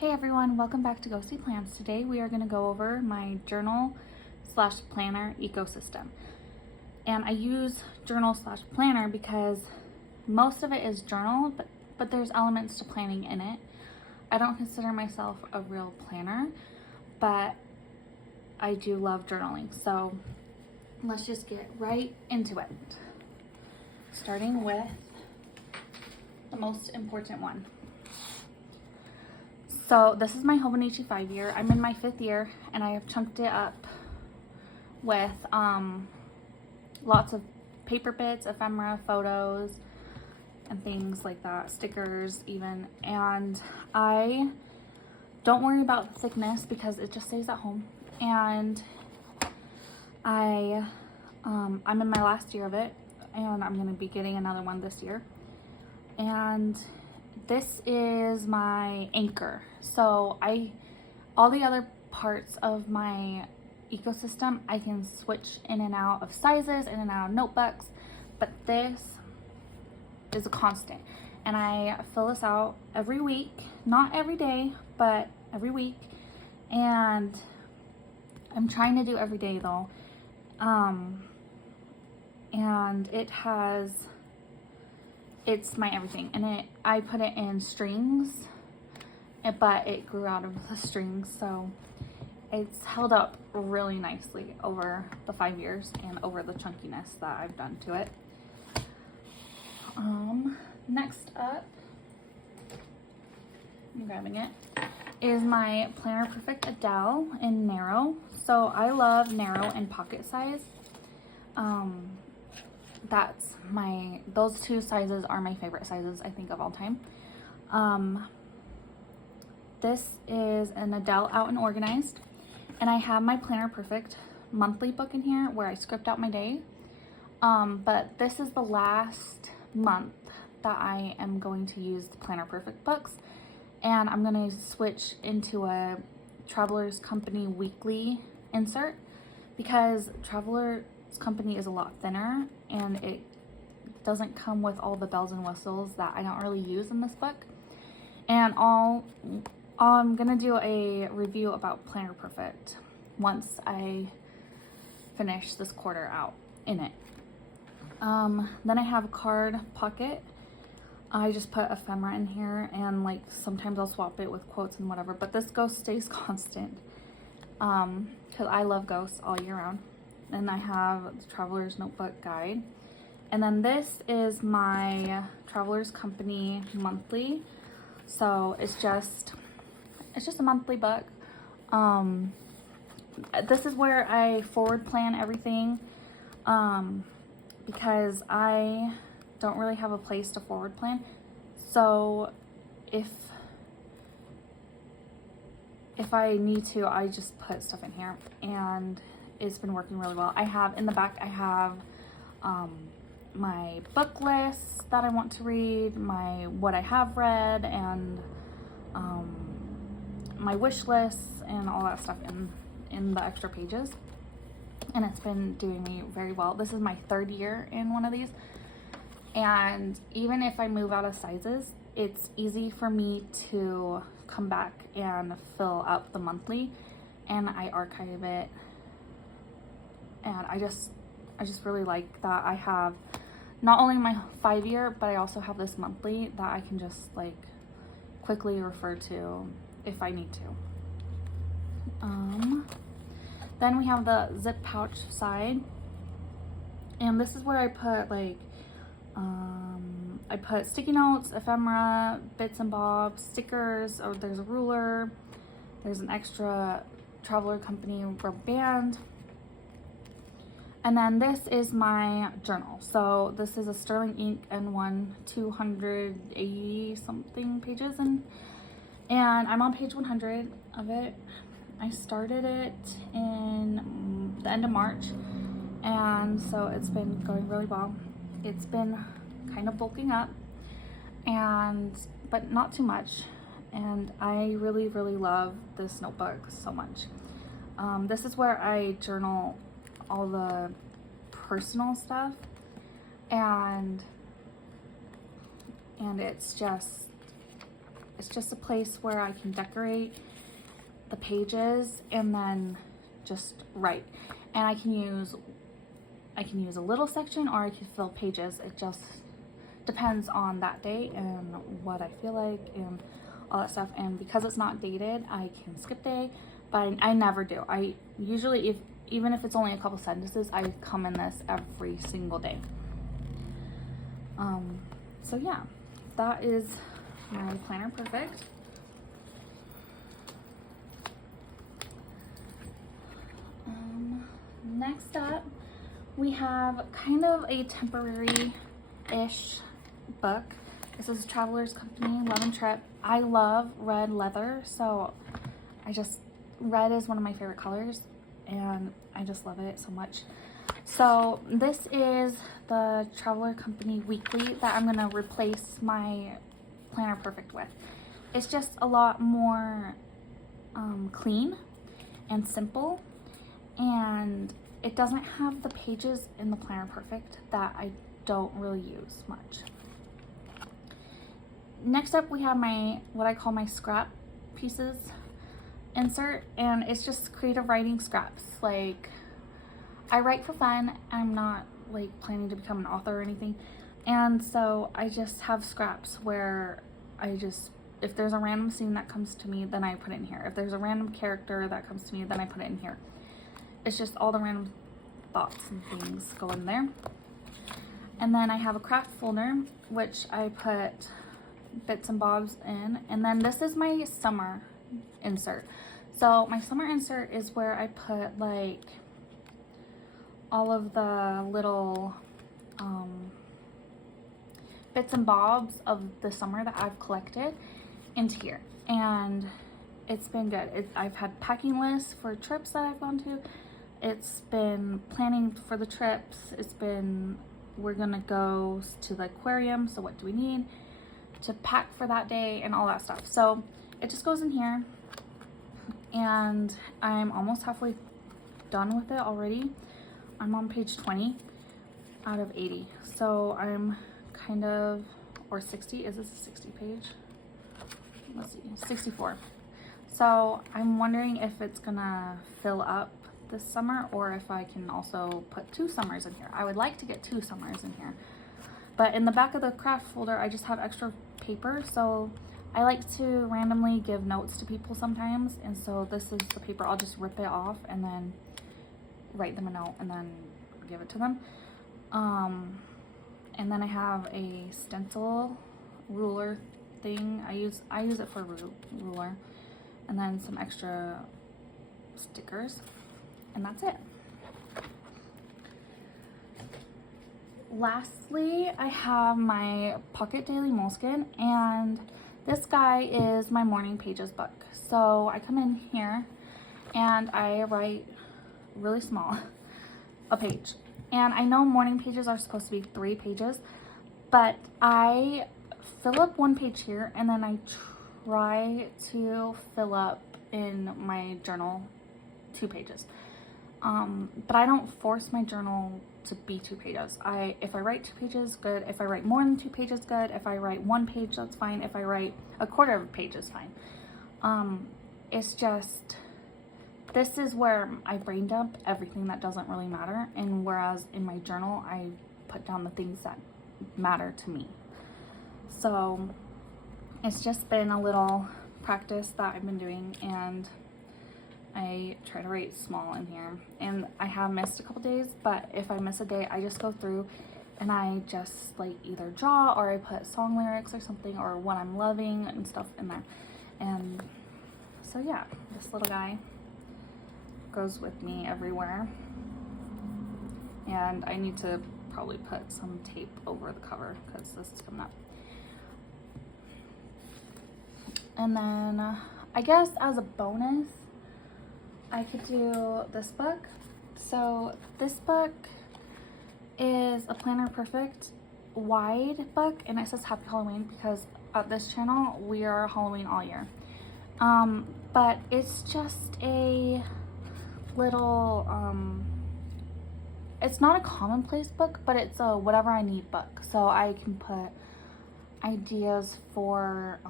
Hey everyone, welcome back to GhostyPlans. Today we are going to go over my journal slash planner ecosystem. And I use journal slash planner because most of it is journal, but there's elements to planning in it. I don't consider myself a real planner, but I do love journaling. So let's just get right into it. Starting with the most important one. So this is my Hobonichi 5-year. I'm in my 5th year and I have chunked it up with lots of paper bits, ephemera, photos, and things like that, stickers even. And I don't worry about the thickness because it just stays at home. And I'm in my last year of it and I'm gonna be getting another one this year. And this is my anchor. So all the other parts of my ecosystem, I can switch in and out of sizes, in and out of notebooks, but this is a constant. And I fill this out every week, not every day, but every week. And I'm trying to do every day though. And it's my everything, and I put it in strings, but it grew out of the strings, so it's held up really nicely over the 5 years and over the chunkiness that I've done to it. Next up, I'm grabbing it, is my Planner Perfect Adele in narrow. So I love narrow and pocket size. Those two sizes are my favorite sizes, I think, of all time. This is an Adele Out and Organized, and I have my Planner Perfect monthly book in here where I script out my day. But this is the last month that I am going to use the Planner Perfect books, and I'm going to switch into a Traveler's Company weekly insert because Traveler's Company is a lot thinner and it doesn't come with all the bells and whistles that I don't really use in this book. And I'm gonna do a review about Planner Perfect once I finish this quarter out in it. Then I have a card pocket. I just put ephemera in here, and like sometimes I'll swap it with quotes and whatever, but this ghost stays constant because I love ghosts all year round. And I have the Traveler's Notebook Guide. And then this is my Traveler's Company monthly. So it's just a monthly book. This is where I forward plan everything because I don't really have a place to forward plan. So if I need to, I just put stuff in here, and it's been working really well. I have in the back, I have my book lists that I want to read, what I have read, and my wish lists and all that stuff in the extra pages. And it's been doing me very well. This is my 3rd year in one of these. And even if I move out of sizes, it's easy for me to come back and fill out the monthly, and I archive it. And I just really like that I have not only my 5-year, but I also have this monthly that I can just like quickly refer to if I need to. Then we have the zip pouch side, and this is where I put like I put sticky notes, ephemera, bits and bobs, stickers, or there's a ruler, there's an extra Traveler Company rubber band. And then this is my journal. So this is a Sterling Ink N1, 280 something pages, and I'm on page 100 of it. I started it in the end of March, and so it's been going really well. It's been kind of bulking up, but not too much, and I really love this notebook so much. This is where I journal all the personal stuff, and it's It's just a place where I can decorate the pages and then just write. And I can use a little section, or I can fill pages. It just depends on that day and what I feel like and all that stuff. And because it's not dated, I can skip day, but I never do. I usually, even if it's only a couple sentences, I come in this every single day. So yeah, that is my planner perfect. Next up, we have kind of a temporary-ish book. This is Traveler's Company, Love and Trip. I love red leather, so red is one of my favorite colors, and I just love it so much. So this is the Traveler Company Weekly that I'm gonna replace my Planner Perfect with. It's just a lot more clean and simple, and it doesn't have the pages in the Planner Perfect that I don't really use much. Next up, we have what I call my scrap pieces insert, and it's just creative writing scraps. Like, I write for fun. I'm not like planning to become an author or anything, and so I just have scraps where if there's a random scene that comes to me, then I put it in here. If there's a random character that comes to me, then I put it in here. It's just all the random thoughts and things go in there. And then I have a craft folder, which I put bits and bobs in. And then this is my summer insert. So my summer insert is where I put like all of the little bits and bobs of the summer that I've collected into here. And it's been good. I've had packing lists for trips that I've gone to. It's been planning for the trips. It's been, we're gonna go to the aquarium, so what do we need to pack for that day and all that stuff. So it just goes in here, and I'm almost halfway done with it already. I'm on page 20 out of 80. So I'm kind of, or 60, is this a 60 page? Let's see, 64. So I'm wondering if it's gonna fill up this summer, or if I can also put 2 summers in here. I would like to get 2 summers in here. But in the back of the craft folder, I just have extra paper, so I like to randomly give notes to people sometimes, and so this is the paper. I'll just rip it off and then write them a note and then give it to them. And then I have a stencil ruler thing. I use it for a ruler, and then some extra stickers, and that's it. Lastly, I have my Pocket Daily Moleskine, and this guy is my morning pages book. So I come in here and I write really small, a page. And I know morning pages are supposed to be 3 pages, but I fill up 1 page here, and then I try to fill up in my journal 2 pages. But I don't force my journal to be 2 pages. If I write 2 pages, good. If I write more than 2 pages, good. If I write 1 page, that's fine. If I write a quarter of a page, is fine. It's just, this is where I brain dump everything that doesn't really matter, and whereas in my journal, I put down the things that matter to me. So it's just been a little practice that I've been doing, and I try to write small in here. And I have missed a couple days, but if I miss a day, I just go through and I just like either draw, or I put song lyrics or something, or what I'm loving and stuff in there. And so yeah, this little guy goes with me everywhere, and I need to probably put some tape over the cover because this is coming up. And then I guess as a bonus, I could do this book. So this book is a Planner Perfect wide book, and it says Happy Halloween because at this channel we are Halloween all year. But it's just a little, it's not a commonplace book, but it's a whatever I need book. So I can put ideas for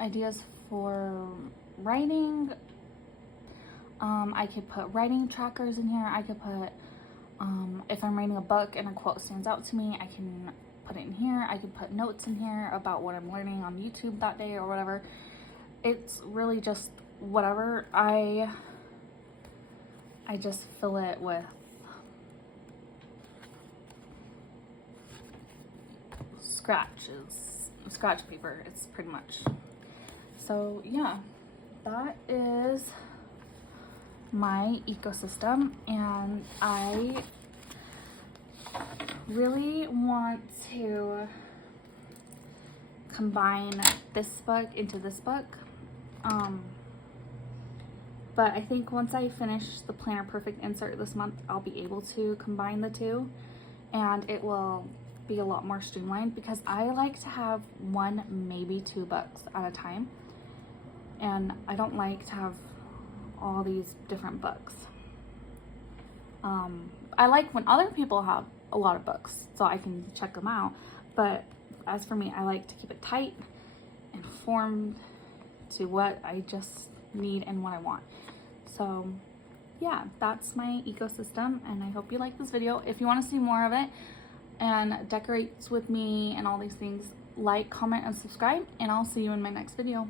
ideas for writing. I could put writing trackers in here. I could put, if I'm writing a book and a quote stands out to me, I can put it in here. I could put notes in here about what I'm learning on YouTube that day or whatever. It's really just whatever. I just fill it with scratch paper. It's pretty much. So yeah, that is my ecosystem, and I really want to combine this book into this book. But I think once I finish the Planner Perfect insert this month, I'll be able to combine the two, and it will be a lot more streamlined, because I like to have one, maybe two books at a time, and I don't like to have all these different books. I like when other people have a lot of books so I can check them out, but as for me, I like to keep it tight and formed to what I just need and what I want. So yeah, that's my ecosystem, and I hope you like this video. If you want to see more of it and decorates with me and all these things, like, comment, and subscribe, and I'll see you in my next video.